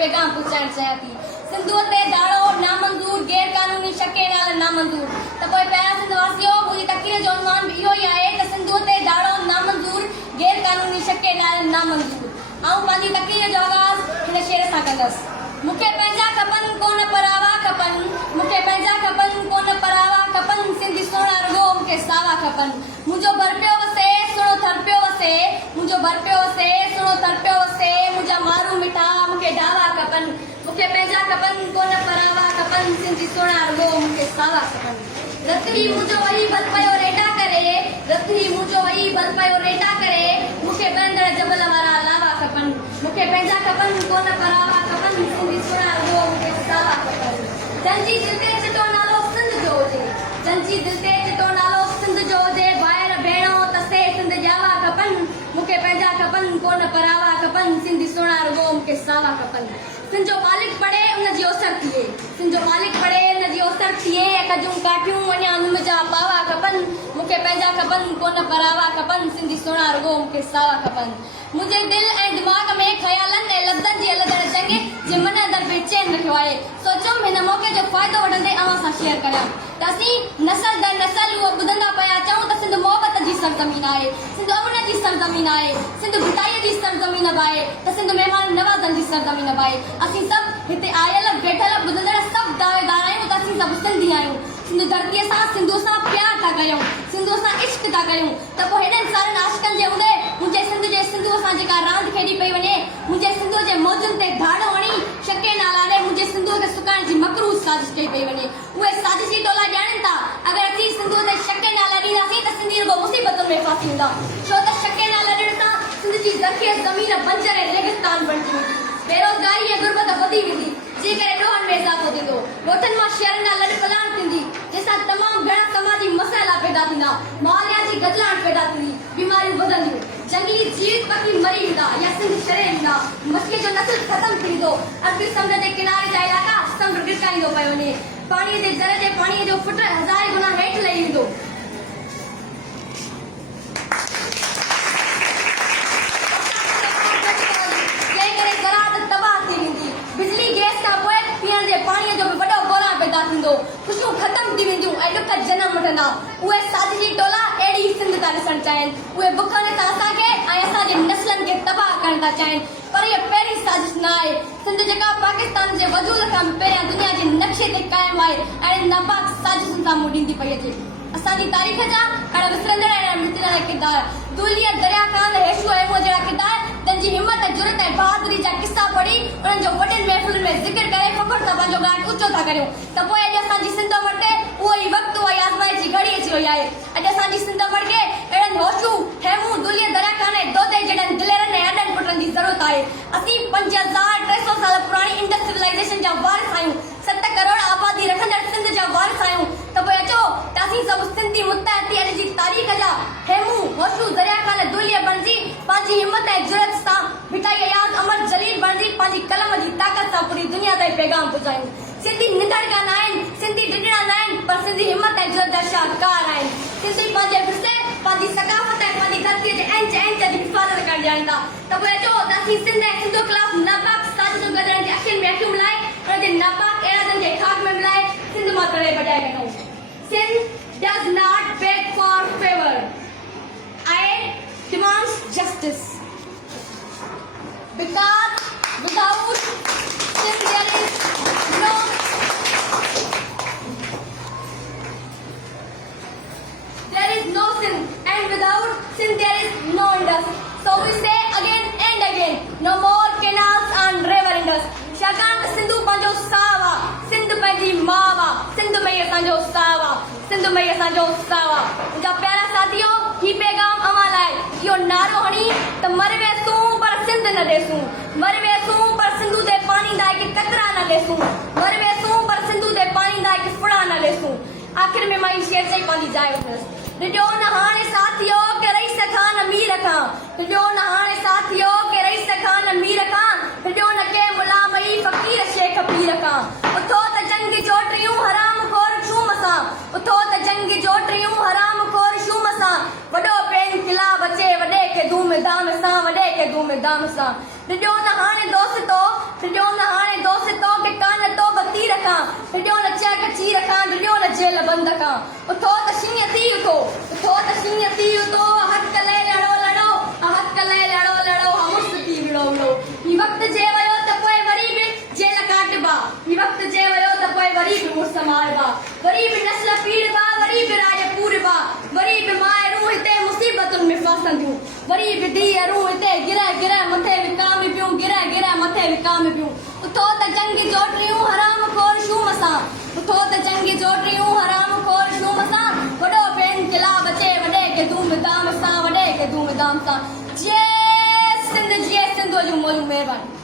पैगाम पहुंचाइण चाहियां थी। सिंधुअ ते दाड़ो नामंजूर, गैर कानूनी शके नाल नामंजूर। त पोइ पहिरियां सिंध वासियो मुंहिंजी तक़रीर जो उनवान बि इहो ई आहे त सिंधुअ ते दाड़ो नामंजूर, गैर कानूनी शके नाल नामंजूर। ऐं पंहिंजी तक़रीर जो आगाज़ हिन शेर सां कंदसि। मूंखे पंहिंजा खपनि कोन परावा खपनि, मूंखे पंहिंजा खपनि कोन परावा खपनि, सिंधी सोना रुगो मूंखे सावा खपनि। मुंहिंजो भर पियो वसे सुहिणो थर पियो वसे, मुंहिंजो भर पियो वसे सुहिणो थर पियो वसे, मुंहिंजा मारू मिठा मूंखे ढावा खपनि। मूंखे पंहिंजा खपनि कोन परावा खपनि, सिंधी सोना रुगो मूंखे सावा खपनि। रतरी मुंहिंजो वही बल पियो रेटा करे, रतरी मुंहिंजो वही बल पियो रेटा करे, मूंखे बंदड़ जबल वारा लावा खपनि। मूंखे पंहिंजा खपनि कोन परावा खपनि, सिंधी सोना रुगो मूंखे सावा खपनि। जंहिंजी दिलि ते चिटो नालो सिंध जो हुजे, जंहिंजी दिलि ते चिटो नालो सिंध जो हुजे, ॿाहिरि भेणो तसे सिंध ॼावा खपनि। मूंखे पंहिंजा खपनि कोन परावा खपनि, सिंधी सोना रुगो मूंखे सावा खपनि। सिंध जो मालिक पढ़े उनजी ओसर थिए, सिंध जो मालिक पढ़े उनजी ओसर थिए, कजूं काठियूं अञा निम जा पावा खपनि। मूंखे पंहिंजा खपनि कोन परावा खपनि, सिंधी सोना रुगो मूंखे सावा खपनि। मुंहिंजे दिलि ऐं दिमाग़ में ख़्यालनि ऐं लफ़्ज़नि जी अलॻि जंग जे मन अंदरि बेचैन रखियो आहे। सोचियुमि हिन मौक़े जो फ़ाइदो वठंदे अव्हां सां शेयर करियां त असीं नसल दर नसल उहो ॿुधंदा पिया अचूं त सिंध मोहबत जी सरज़मीन आहे, सिंध अमन जी सरज़मीन आहे, सिंध भिटाईअ जी सरज़मीन बि आहे, त सिंध महिमान नवाज़नि जी सरज़मीन बि आहे। असीं सभु हिते आयल वेठल ॿुधंदड़ सभु दावेदार आहियूं त असीं सभु सिंधी आहियूं। सिंध धरतीअ सां सिंधु सां प्यार था कयूं, सिंधु सां इश्क था कयूं, त पोइ हेॾनि सारनि आशिकनि जे हूंदे मुंहिंजे सिंध जे सिंधुअ सां जेका रांदि खेॾी पई वञे, मुंहिंजे सिंधुअ जे मौजनि ते धाड़ो हणी शके नाल आणे मुंहिंजे सिंधुअ खे सुकाइण जी मकरूज़ साज़िश कई पई वञे। उहे साज़िशी टोला ॼाणनि था अगरि असीं सिंधुअ ते शके नाल ॾींदासीं त सिंधी रुगो मुसीबतुनि में फासी वेंदा, छो त शके नाल ॾियण सां सिंध जी ज़रख़ीज़ ज़मीन बंजर ऐं रेगिस्तान बणिजी वेंदी, बेरोज़गारी ऐं गुरबत वधी वेंदी, जंहिं करे ॾोहनि में इज़ाफ़ो थींदो, ॻोठनि मां शहरनि लाइ लॾ पलाण थींदी, जंहिंसां तमामु घणा समाजी मसइला पैदा थींदा, माहौलियात जी गदलाहट पैदा थींदी, बीमारियूं वधंदियूं, जंगली जीव पखी मरी वेंदा या सिंध छॾे वेंदा, मछलीअ जो नस्ल ख़तमु थी वेंदो, अरबी समुंड जे किनारे जा इलाइक़ा समुंड गिरकाईंदो पियो वञे, पाणीअ जे जल जे पाणीअ जो फुट हज़ारे गुना हेठि लही वेंदो। जंहिं करे ज़राअत तबाह थी वेंदी, बिजली गैस खां पोइ पीअण जे पाणीअ जो बि वॾो बहिराण पैदा थींदो, ख़ुशियूं ख़तमु थी वेंदियूं ऐं ॾुख जनम वठंदा। उहे साज़िशी टोला अहिड़ी सिंध था ॾिसणु चाहिनि, उहे बुखनि था असांखे ऐं असांजे नस्लनि खे तबाह करणु था चाहिनि, पर इहा पहिरीं साज़िश न आहे। सिंध जेका पाकिस्तान जे वजूद खां पहिरियां दुनिया जे नक्शे ते क़ाइमु आहे ऐं नापाक साज़िशुनि सां मुंहुं ॾींदी पई अचे। असांजी तारीख़ जा अहिड़ा विसरंदड़ ऐं मिटंदड़ किरदार, दूलियत दरिया खान हेशू ऐं जहिड़ा किरदार, तंहिंजी हिमत जुरत ऐं बहादुरी जा किस्सा पढ़ी उन्हनि जो वॾनि महफ़िलुनि में ज़िक्र करे फ़ख़्र सां पंहिंजो ॻाल्हि ऊचो था करियूं, त पोइ अॼु असांजी सिंध वटि उहो ई वक़्तु उहा ई आज़माइश जी घड़ी अची वई आहे। अॼु असांजी सिंध वटि अहिड़नि होशू हेमू दूलियत दरिया खान ऐं दोदे जहिड़नि दिलेरनि ऐं अॾनि पुटनि जी ज़रूरत आहे। असीं 5300 साल पुराणी इंडस सिविलाइज़ेशन जा वारिस आहियूं, 7 करोड़ आबादी रखंदड़ सिंध जा वारिस आहियूं, त पोइ अचो त असीं सभु सिंधी मुत्तहदी अॼु जी तारीख़ जा हेमू होशू दरिया खान दूलियत बणिजी पंहिंजी हिमत ऐं जुरत सां भिटाई अयाज़ अमर जलील बणिजी पंहिंजी कलम जी ताक़त सां पूरी दुनिया ताईं पैगाम पहुचायूं। सिंधी निंदड़गा न आहिनि, सिंधी ॾिडड़ा न आहिनि, पर सिंधी हिमत ऐं जुरत जा शाहकार आहिनि। सिंधी पंहिंजे विरसे, पंहिंजी सक़ाफ़त ऐं पंहिंजी धरतीअ जे इंच इंच जी हिफ़ाज़त करणु ॼाणींदा, त पोइ अचो त असीं सिंध ऐं सिंधु ख़िलाफ़ नापाक साज़िशूं गॾण जे अखियुनि में अखियूं मिलाए उन जे नापाक इरादनि खे खाक में मिलाए सिंध मां तड़े बजाए कढूं। Sindh does not beg for favor. I demands justice. Because without sin there is no sin, and without sin there is no Indus. So we say again and again, no more canals and river Indus. शाकान सिंधु पंहिंजो सावा, सिंध पंहिंजी मावा, सिंध में असांजो सावा, सिंध में असांजो सावा। मुंहिंजा प्यारा साथियो, ही पैगाम अवां लाइ इहो नारो हणी त मर वेसूं पर सिंध न ॾेसूं, मर वेसूं पर सिंधु ते पाणी दा हिकु कतरा न लेसूं, मर वेसूं पर सिंधु ते पाणी दा हिकु फुड़ा न लेसूं। आख़िर में मां शेर चई पंहिंजी जाइ वठंदसि। ॾिजो न हाणे साथियो के रही सखां न मीर खां, ॾिजो न हाणे साथियो के रही सखां न मीर खां, ॾिजो न के मुलामई फ़क़ीर शेख पीर खां। उथो त जंग चोटियूं हराम खोर शूम सां, उथो त जंग चोटियूं हराम खोर शूम सां, वॾो प्रेम किला बचे वॾे खे धूम धाम सां, वॾे खे धूम धाम सां। ॾिजो न हाणे दोस्तो टिड्यो न हाणे दोस्त तो के कान तो बत्ती रखां टिड्यो न चा कची रखां टिड्यो न जेल बंद रखां उथो त शींह थी उथो हक ले लड़ो हक ले लड़ो हमस थी विड़ो ही वक्त जे वयो त पोइ वरी बि जेल काटबा ही वक्त जे वयो त पोइ वरी बि मुर्स मारबा वरी बि नस्ल पीड़बा वरी बि राज पूरबा वरी बि मायरूं हिते मुसीबतुनि में फसंदियूं वरी बि धीअरूं हिते गिर मथे विकाम पियूं गिर मथे विकाम पियूं उथो त जंग जोटरियूं हराम खोर शूम सां उथो त जंग जोटरियूं हराम खोर शूम सां वॾो बेन किलाब अचे वॾे के धूम धाम सां जय सिंध जूं मोलियूं महिरबानी।